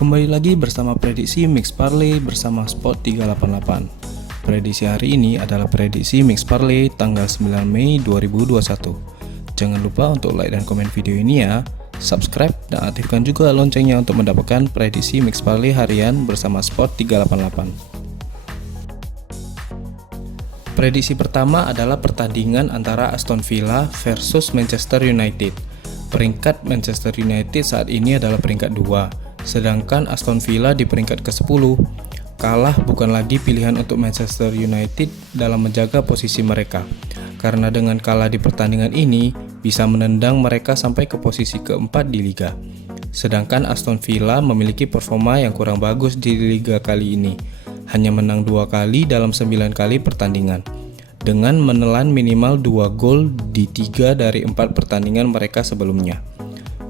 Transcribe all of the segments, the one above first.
Kembali lagi bersama prediksi Mix Parlay bersama Spot 388. Prediksi hari ini adalah prediksi Mix Parlay tanggal 9 Mei 2021. Jangan lupa untuk like dan komen video ini ya. Subscribe dan aktifkan juga loncengnya untuk mendapatkan prediksi Mix Parlay harian bersama Spot 388. Prediksi pertama adalah pertandingan antara Aston Villa versus Manchester United. Peringkat Manchester United saat ini adalah peringkat 2. Sedangkan Aston Villa di peringkat ke-10. Kalah bukan lagi pilihan untuk Manchester United dalam menjaga posisi mereka, karena dengan kalah di pertandingan ini bisa menendang mereka sampai ke posisi keempat di Liga. Sedangkan Aston Villa memiliki performa yang kurang bagus di Liga kali ini, hanya menang 2 kali dalam 9 kali pertandingan, dengan menelan minimal 2 gol di 3 dari 4 pertandingan mereka sebelumnya.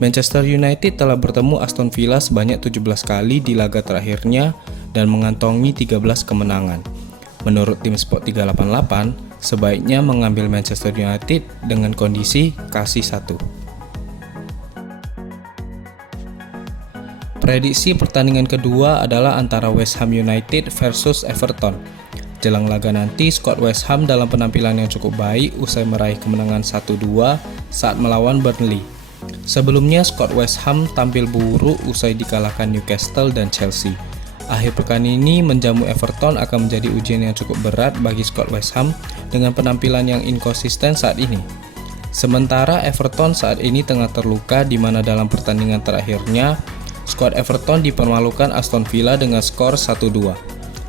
Manchester United telah bertemu Aston Villa sebanyak 17 kali di laga terakhirnya dan mengantongi 13 kemenangan. Menurut tim Sport 388, sebaiknya mengambil Manchester United dengan kondisi kasih 1. Prediksi pertandingan kedua adalah antara West Ham United versus Everton. Jelang laga nanti, skuad West Ham dalam penampilan yang cukup baik usai meraih kemenangan 1-2 saat melawan Burnley. Sebelumnya, skuad West Ham tampil buruk usai dikalahkan Newcastle dan Chelsea. Akhir pekan ini menjamu Everton akan menjadi ujian yang cukup berat bagi skuad West Ham dengan penampilan yang inkonsisten saat ini. Sementara Everton saat ini tengah terluka di mana dalam pertandingan terakhirnya, skuad Everton dipermalukan Aston Villa dengan skor 1-2.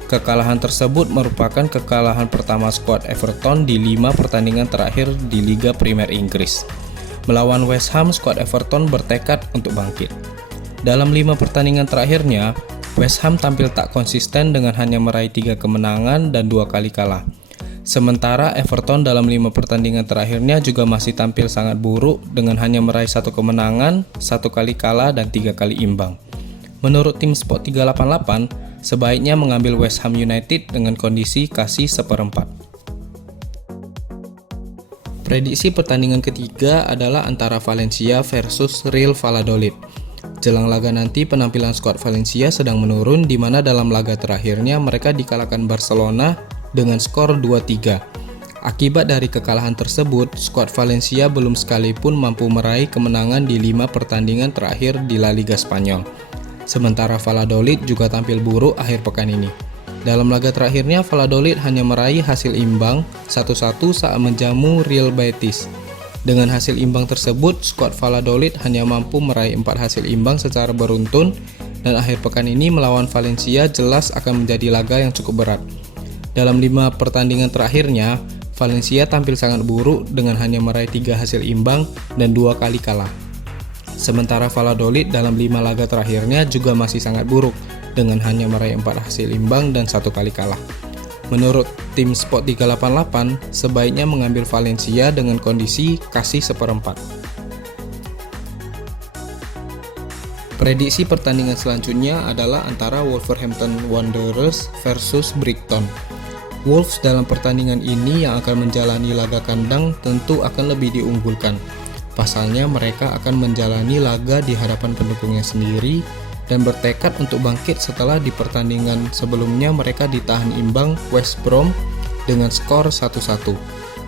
Kekalahan tersebut merupakan kekalahan pertama skuad Everton di 5 pertandingan terakhir di Liga Premier Inggris. Melawan West Ham, skuad Everton bertekad untuk bangkit. Dalam 5 pertandingan terakhirnya, West Ham tampil tak konsisten dengan hanya meraih 3 kemenangan dan 2 kali kalah. Sementara Everton dalam 5 pertandingan terakhirnya juga masih tampil sangat buruk dengan hanya meraih 1 kemenangan, 1 kali kalah dan 3 kali imbang. Menurut tim Sport 388, sebaiknya mengambil West Ham United dengan kondisi kasih 1/4. Prediksi pertandingan ketiga adalah antara Valencia versus Real Valladolid. Jelang laga nanti, penampilan skuad Valencia sedang menurun di mana dalam laga terakhirnya mereka dikalahkan Barcelona dengan skor 2-3. Akibat dari kekalahan tersebut, skuad Valencia belum sekalipun mampu meraih kemenangan di 5 pertandingan terakhir di La Liga Spanyol. Sementara Valladolid juga tampil buruk akhir pekan ini. Dalam laga terakhirnya, Valladolid hanya meraih hasil imbang 1-1 saat menjamu Real Betis. Dengan hasil imbang tersebut, skuad Valladolid hanya mampu meraih 4 hasil imbang secara beruntun dan akhir pekan ini melawan Valencia jelas akan menjadi laga yang cukup berat. Dalam 5 pertandingan terakhirnya, Valencia tampil sangat buruk dengan hanya meraih 3 hasil imbang dan 2 kali kalah. Sementara Valladolid dalam 5 laga terakhirnya juga masih sangat buruk dengan hanya meraih 4 hasil imbang dan 1 kali kalah. Menurut tim Sport 388, sebaiknya mengambil Valencia dengan kondisi kasih 1/4. Prediksi pertandingan selanjutnya adalah antara Wolverhampton Wanderers versus Brighton. Wolves dalam pertandingan ini yang akan menjalani laga kandang tentu akan lebih diunggulkan. Pasalnya mereka akan menjalani laga di hadapan pendukungnya sendiri dan bertekad untuk bangkit setelah di pertandingan sebelumnya mereka ditahan imbang West Brom dengan skor 1-1.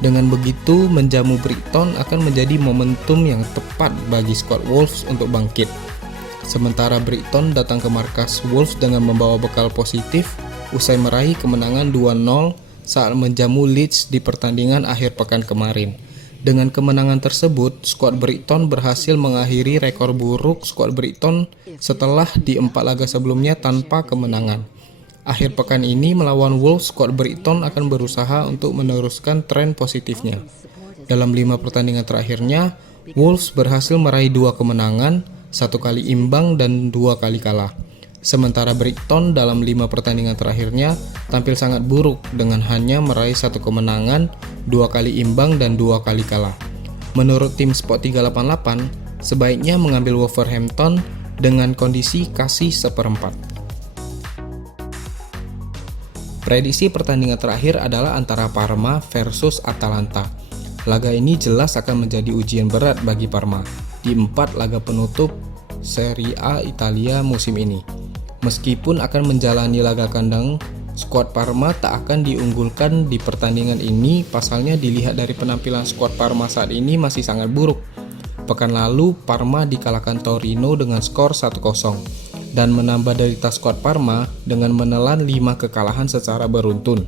Dengan begitu, menjamu Brighton akan menjadi momentum yang tepat bagi skuad Wolves untuk bangkit. Sementara Brighton datang ke markas Wolves dengan membawa bekal positif usai meraih kemenangan 2-0 saat menjamu Leeds di pertandingan akhir pekan kemarin. Dengan kemenangan tersebut, skuad Brighton berhasil mengakhiri rekor buruk skuad Brighton setelah di 4 laga sebelumnya tanpa kemenangan. Akhir pekan ini melawan Wolves, skuad Brighton akan berusaha untuk meneruskan tren positifnya. Dalam 5 pertandingan terakhirnya, Wolves berhasil meraih 2 kemenangan, 1 kali imbang dan 2 kali kalah. Sementara Brighton dalam 5 pertandingan terakhirnya tampil sangat buruk dengan hanya meraih 1 kemenangan, 2 kali imbang dan 2 kali kalah. Menurut tim Sport 388, sebaiknya mengambil Wolverhampton dengan kondisi kasih 1/4. Prediksi pertandingan terakhir adalah antara Parma versus Atalanta. Laga ini jelas akan menjadi ujian berat bagi Parma. Di 4 laga penutup, Serie A Italia musim ini. Meskipun akan menjalani laga kandang, skuad Parma tak akan diunggulkan di pertandingan ini. Pasalnya dilihat dari penampilan skuad Parma saat ini masih sangat buruk. Pekan lalu Parma dikalahkan Torino dengan skor 1-0 dan menambah derita skuad Parma dengan menelan 5 kekalahan secara beruntun.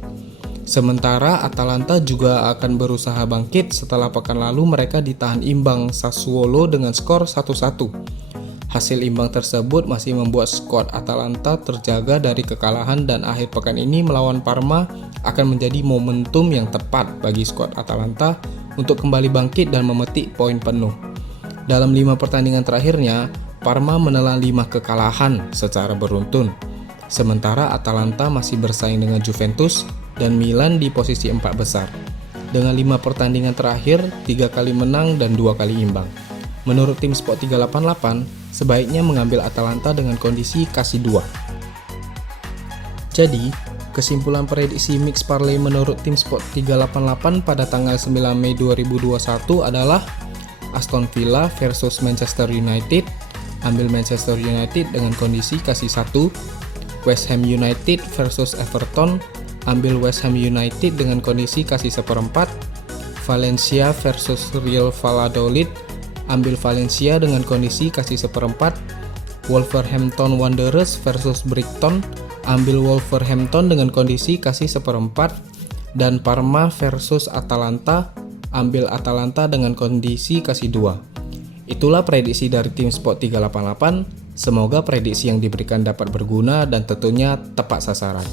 Sementara Atalanta juga akan berusaha bangkit setelah pekan lalu mereka ditahan imbang Sassuolo dengan skor 1-1. Hasil imbang tersebut masih membuat skuad Atalanta terjaga dari kekalahan, dan akhir pekan ini melawan Parma akan menjadi momentum yang tepat bagi skuad Atalanta untuk kembali bangkit dan memetik poin penuh. Dalam 5 pertandingan terakhirnya, Parma menelan 5 kekalahan secara beruntun. Sementara Atalanta masih bersaing dengan Juventus dan Milan di posisi 4 besar. Dengan 5 pertandingan terakhir, 3 kali menang dan 2 kali imbang. Menurut tim Sport 388, sebaiknya mengambil Atalanta dengan kondisi kasih 2. Jadi, kesimpulan prediksi mix parlay menurut tim Sport 388 pada tanggal 9 Mei 2021 adalah Aston Villa versus Manchester United, ambil Manchester United dengan kondisi kasih 1. West Ham United versus Everton, ambil West Ham United dengan kondisi kasih 1/4. Valencia versus Real Valladolid, ambil Valencia dengan kondisi kasih 1/4. Wolverhampton Wanderers versus Brighton, ambil Wolverhampton dengan kondisi kasih 1/4. Dan Parma versus Atalanta, ambil Atalanta dengan kondisi kasih 2. Itulah prediksi dari tim Sport 388. Semoga prediksi yang diberikan dapat berguna dan tentunya tepat sasaran.